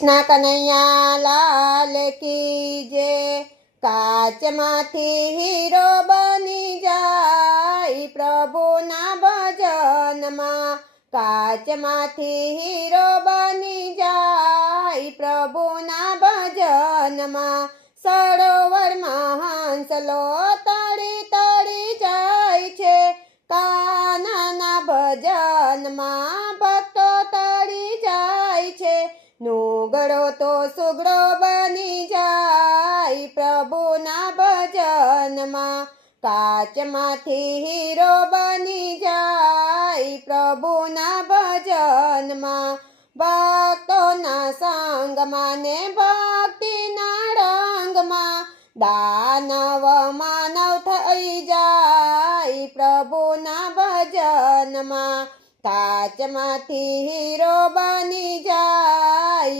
कृष्ण कन्हैया लाल की जय। काचमाथी हीरो बनी जाय प्रभुना भजनमा। काचमाथी हीरो बनी जाय प्रभुना भजनमा। सरोवરમાં હંસલો તળી તળી જાય છે કાનાના ભજનમાં ભક્તો તળી જાય છે। નુગડો તો સુગડો બની જાય પ્રભુના ભજનમાં। કાચમાંથી હીરો બની જાય પ્રભુના ભજનમાં। ભક્તોના સંગમાં ને ભક્તિના રંગમાં દાનવ માનવ થઈ જાય પ્રભુના ભજનમાં। કાચમાંથી હીરો બની જાય।